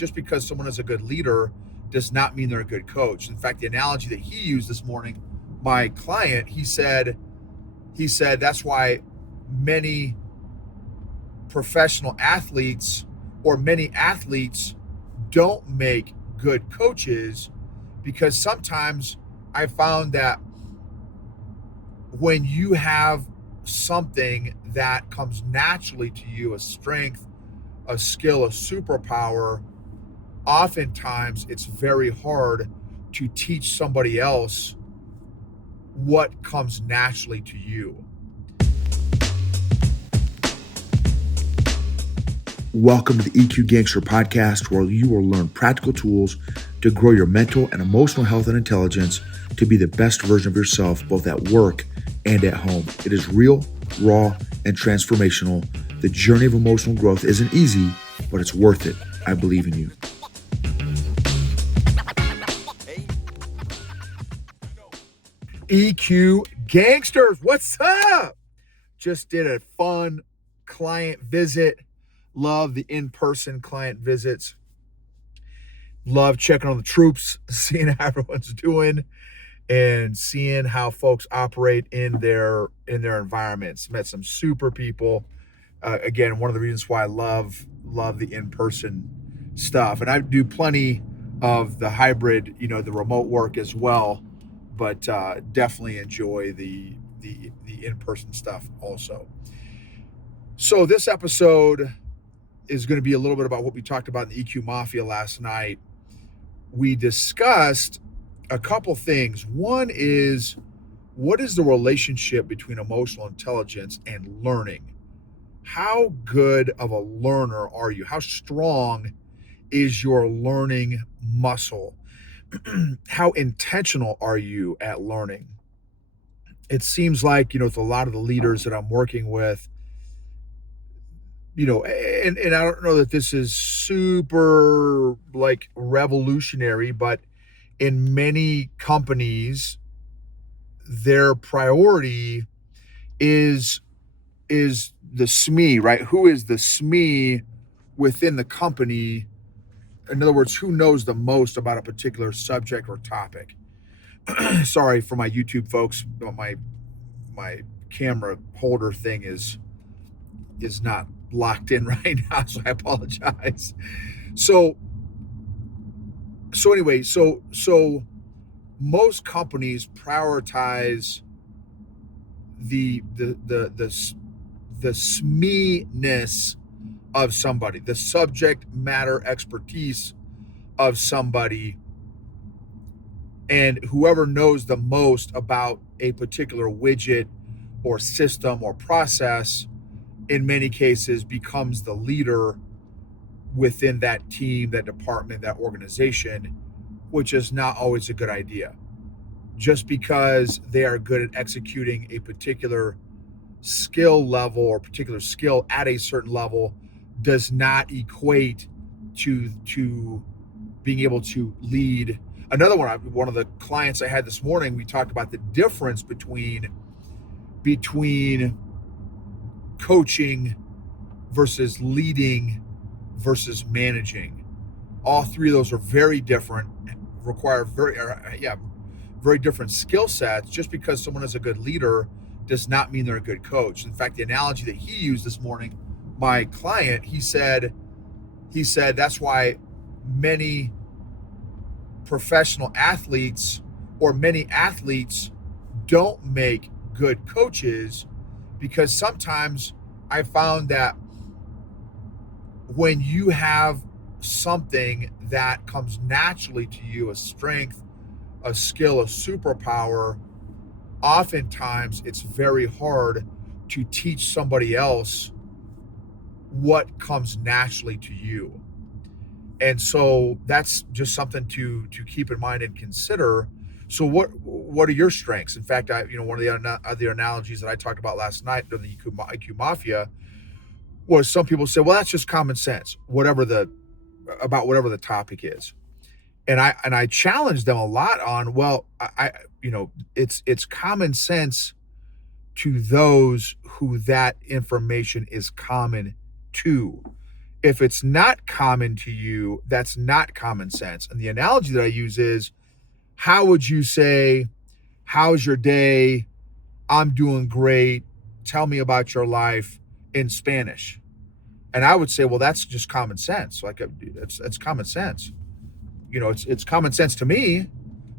just because someone is a good leader does not mean they're a good coach. In fact, the analogy that he used this morning, my client, he said that's why many professional athletes or many athletes don't make good coaches, because sometimes I found that when you have something that comes naturally to you, a strength, a skill, a superpower, oftentimes it's very hard to teach somebody else what comes naturally to you. Welcome to the EQ Gangster podcast, where you will learn practical tools to grow your mental and emotional health and intelligence to be the best version of yourself, both at work and at home. It is real, raw, and transformational. The journey of emotional growth isn't easy, but it's worth it. I believe in you. EQ Gangsters, what's up? Just did a fun client visit. Love the in-person client visits. Love checking on the troops, seeing how everyone's doing, and seeing how folks operate in their environments. Met some super people. Again, one of the reasons why I love the in-person stuff. And I do plenty of the hybrid, the remote work as well, but definitely enjoy the in-person stuff also. So this episode is going to be a little bit about what we talked about in the EQ Mafia last night. We discussed a couple things. One is, what is the relationship between emotional intelligence and learning? How good of a learner are you? How strong is your learning muscle? How intentional are you at learning? It seems like, with a lot of the leaders that I'm working with, and I don't know that this is super like revolutionary, but in many companies, their priority is the SME, right? Who is the SME within the company? In other words, who knows the most about a particular subject or topic? Sorry for my YouTube folks, my camera holder thing is not locked in right now, so I apologize. So anyway, so most companies prioritize the SME-ness of somebody, the subject matter expertise of somebody, and whoever knows the most about a particular widget or system or process, in many cases, becomes the leader within that team, that department, that organization, which is not always a good idea. Just because they are good at executing a particular skill level or particular skill at a certain level does not equate to being able to lead. Another one of the clients I had this morning, we talked about the difference between coaching versus leading versus managing. All three of those are very different, require very different skill sets. Just because someone is a good leader does not mean they're a good coach. In fact, the analogy that he used this morning, my client, he said that's why many professional athletes or many athletes don't make good coaches, because sometimes I found that when you have something that comes naturally to you, a strength, a skill, a superpower, oftentimes it's very hard to teach somebody else what comes naturally to you. And so that's just something to keep in mind and consider. So what are your strengths? In fact, one of the analogies that I talked about last night during the IQ Mafia was, some people say, well, that's just common sense, whatever the topic is. And I challenged them a lot on, well, it's common sense to those who that information is common to. If it's not common to you, that's not common sense. And the analogy that I use is, how would you say, how's your day? I'm doing great. Tell me about your life in Spanish. And I would say, well, that's just common sense. Like it's common sense. It's common sense to me.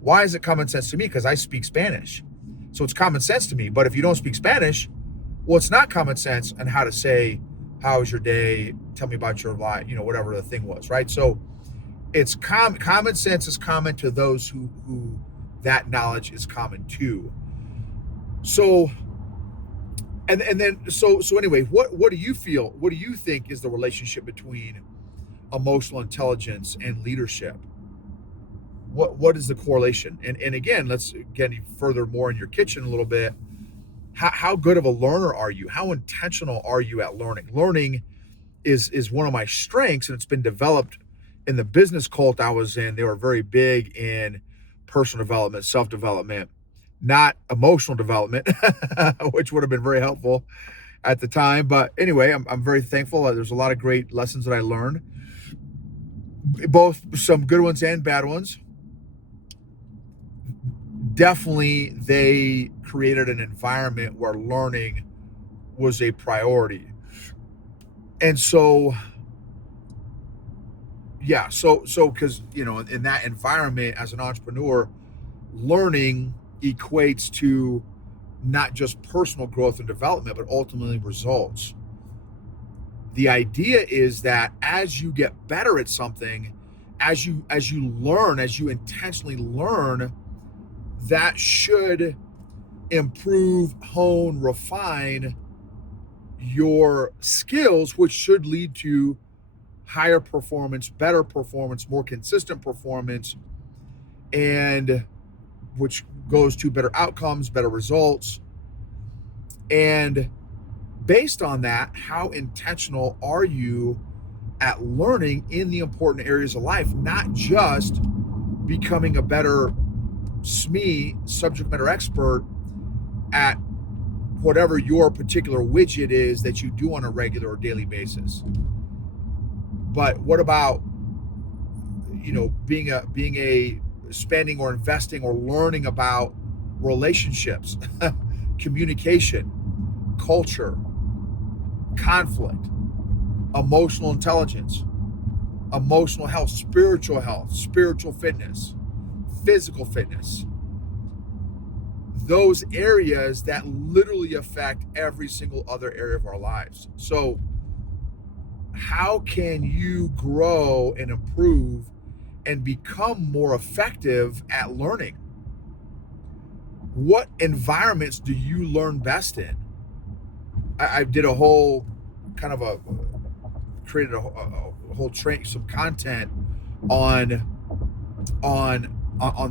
Why is it common sense to me? Because I speak Spanish. So it's common sense to me. But if you don't speak Spanish, well, it's not common sense on how to say, how was your day? Tell me about your life, whatever the thing was, right? So it's common sense is common to those who that knowledge is common to. So and then so anyway, what do you feel? What do you think is the relationship between emotional intelligence and leadership? What is the correlation? And again, let's get further more in your kitchen a little bit. How good of a learner are you? How intentional are you at learning? Learning is one of my strengths, and it's been developed in the business cult I was in. They were very big in personal development, self-development, not emotional development, which would have been very helpful at the time. But anyway, I'm very thankful. There's a lot of great lessons that I learned, both some good ones and bad ones. Definitely, they created an environment where learning was a priority. And so, yeah, so because, in that environment as an entrepreneur, learning equates to not just personal growth and development, but ultimately results. The idea is that as you get better at something, as you learn, as you intentionally learn, that should improve, hone, refine your skills, which should lead to higher performance, better performance, more consistent performance, and which goes to better outcomes, better results. And based on that, how intentional are you at learning in the important areas of life, not just becoming a better SME, subject matter expert, at whatever your particular widget is that you do on a regular or daily basis. But what about, being a spending or investing or learning about relationships, communication, culture, conflict, emotional intelligence, emotional health, spiritual fitness, physical fitness. Those areas that literally affect every single other area of our lives. So how can you grow and improve and become more effective at learning? What environments do you learn best in? I did a whole kind of created a whole some content on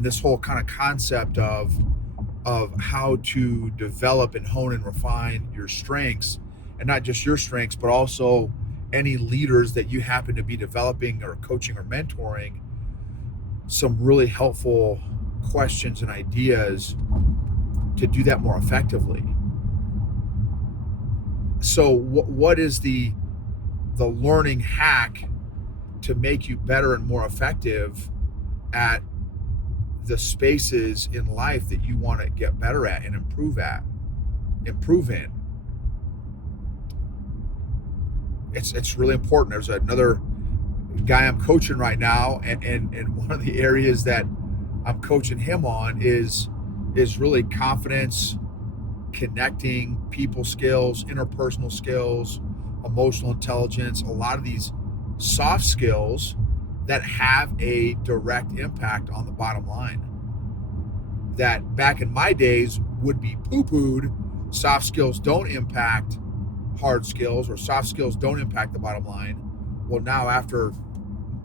this whole kind of concept of how to develop and hone and refine your strengths, and not just your strengths, but also any leaders that you happen to be developing or coaching or mentoring. Some really helpful questions and ideas to do that more effectively. So what is the learning hack to make you better and more effective at the spaces in life that you want to get better at and improve in? It's really important. There's another guy I'm coaching right now, and one of the areas that I'm coaching him on is really confidence, connecting, people skills, interpersonal skills, emotional intelligence, a lot of these soft skills that have a direct impact on the bottom line, that back in my days would be poo-pooed. Soft skills don't impact hard skills, or soft skills don't impact the bottom line. Well, now after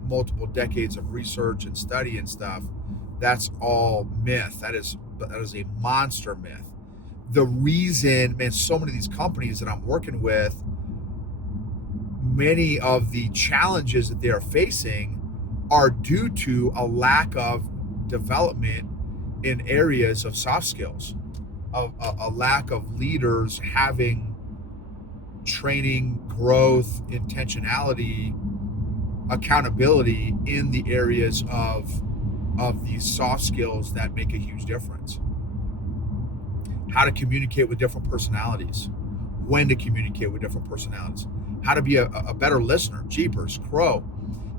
multiple decades of research and study and stuff, that's all myth. That is a monster myth. The reason, man, so many of these companies that I'm working with, many of the challenges that they are facing are due to a lack of development in areas of soft skills, of a lack of leaders having training, growth, intentionality, accountability in the areas of these soft skills that make a huge difference. How to communicate with different personalities, when to communicate with different personalities, how to be a better listener. Jeepers, crow.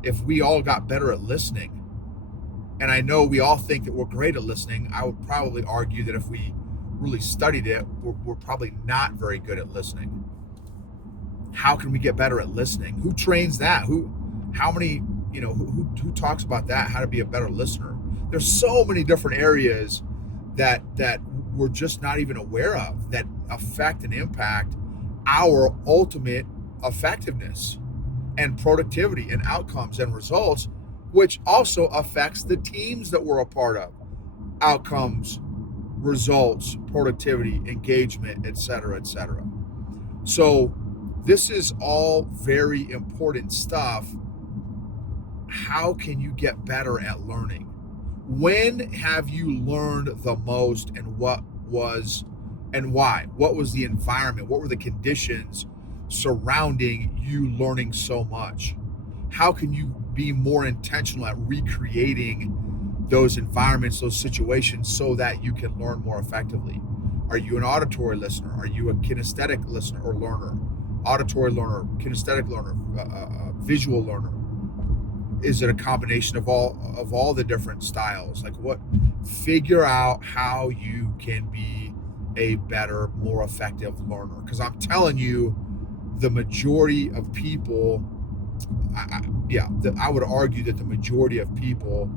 If we all got better at listening, and I know we all think that we're great at listening, I would probably argue that if we really studied it, we're probably not very good at listening. How can we get better at listening? Who trains that? How many, who talks about that? How to be a better listener? There's so many different areas that we're just not even aware of that affect and impact our ultimate effectiveness and productivity and outcomes and results, which also affects the teams that we're a part of. Outcomes, results, productivity, engagement, et cetera, et cetera. So this is all very important stuff. How can you get better at learning? When have you learned the most, and what was and why? What was the environment? What were the conditions surrounding you learning so much? How can you be more intentional at recreating those environments, those situations, so that you can learn more effectively? Are you an auditory listener? Are you a kinesthetic listener or learner? Auditory learner, kinesthetic learner, visual learner? Is it a combination of all the different styles? Like what? Figure out how you can be a better, more effective learner. Because I'm telling you, the majority of people, I would argue that the majority of people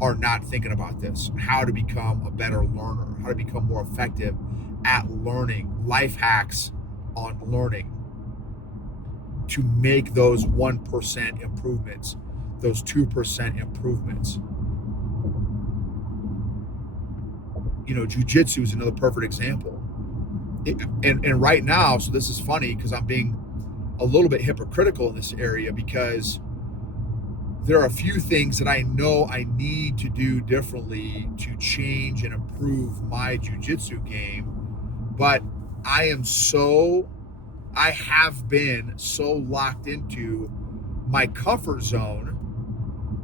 are not thinking about this. How to become a better learner, how to become more effective at learning, life hacks on learning to make those 1% improvements, those 2% improvements. Jiu-jitsu is another perfect example. And right now, so this is funny because I'm being a little bit hypocritical in this area, because there are a few things that I know I need to do differently to change and improve my jiu-jitsu game. But I have been so locked into my comfort zone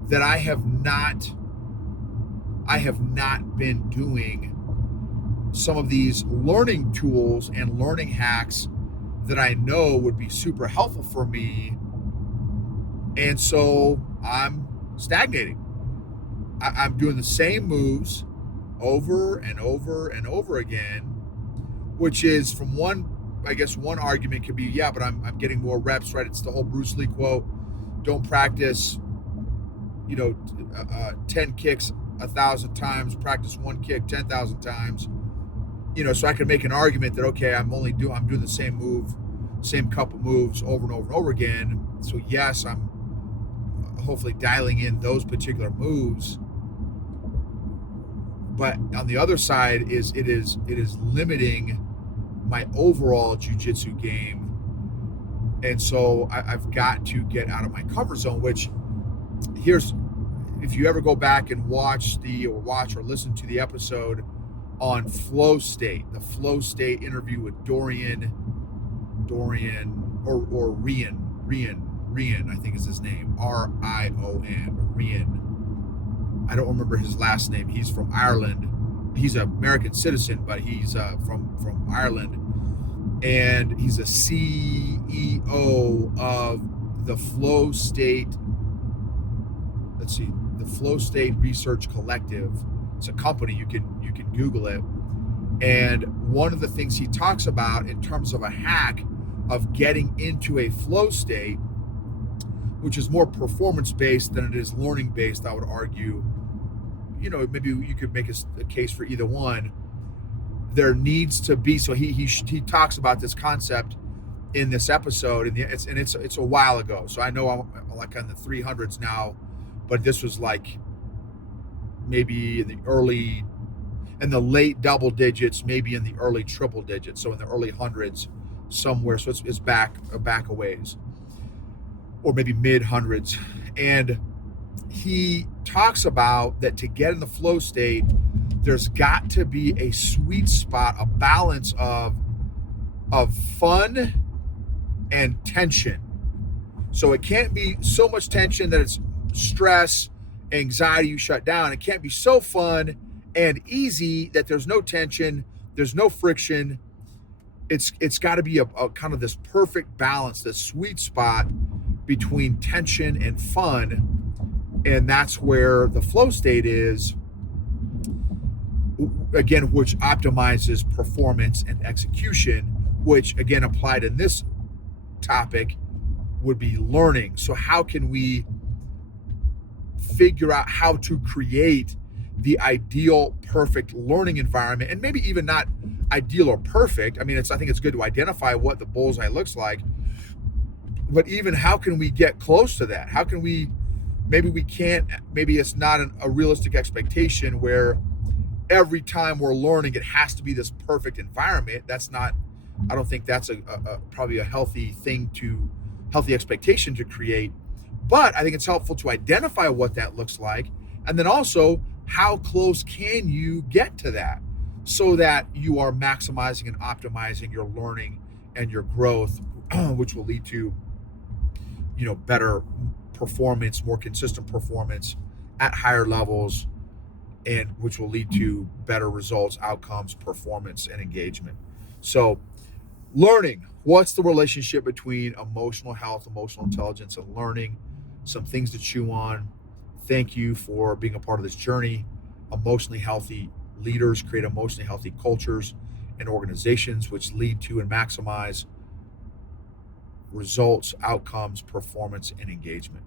that I have not been doing some of these learning tools and learning hacks that I know would be super helpful for me. And so I'm stagnating. I'm doing the same moves over and over and over again, which is from one argument could be, yeah, but I'm getting more reps, right? It's the whole Bruce Lee quote, don't practice, 10 kicks 1,000 times, practice one kick 10,000 times. So I can make an argument that, okay, I'm doing the same move, same couple moves over and over and over again. So yes, I'm hopefully dialing in those particular moves. But on the other side it is limiting my overall jiu-jitsu game. And so I've got to get out of my comfort zone, which if you ever go back and watch or listen to the episode on flow state, the flow state interview with Dorian or Rian, I think is his name, Rion, Rian. I don't remember his last name. He's from Ireland. He's an American citizen, but he's from Ireland, and he's a CEO of the Flow State. The Flow State Research Collective. It's a company. You can Google it. And one of the things he talks about in terms of a hack of getting into a flow state, which is more performance-based than it is learning-based, I would argue. Maybe you could make a case for either one. There needs to be, so he talks about this concept in this episode, and it's a while ago. So I know I'm like on the 300s now, but this was like maybe in the late double digits, maybe in the early triple digits, so in the early hundreds somewhere. So it's back a ways, or maybe mid hundreds. And he talks about that to get in the flow state, there's got to be a sweet spot, a balance of fun and tension. So it can't be so much tension that it's stress, anxiety, you shut down. It can't be so fun and easy that there's no tension, there's no friction. It's got to be a kind of this perfect balance, this sweet spot between tension and fun. And that's where the flow state is, again, which optimizes performance and execution, which again applied in this topic would be learning. So how can we figure out how to create the ideal perfect learning environment? And maybe even not ideal or perfect. I mean, I think it's good to identify what the bullseye looks like, but even how can we get close to that? How can we, maybe we can't, maybe it's not a realistic expectation where every time we're learning it has to be this perfect environment. That's not, I don't think that's probably a healthy expectation to create. But I think it's helpful to identify what that looks like, and then also how close can you get to that so that you are maximizing and optimizing your learning and your growth, which will lead to, better performance, more consistent performance at higher levels, and which will lead to better results, outcomes, performance, and engagement. So learning, what's the relationship between emotional health, emotional intelligence, and learning? Some things to chew on. Thank you for being a part of this journey. Emotionally healthy leaders create emotionally healthy cultures and organizations, which lead to and maximize results, outcomes, performance, and engagement.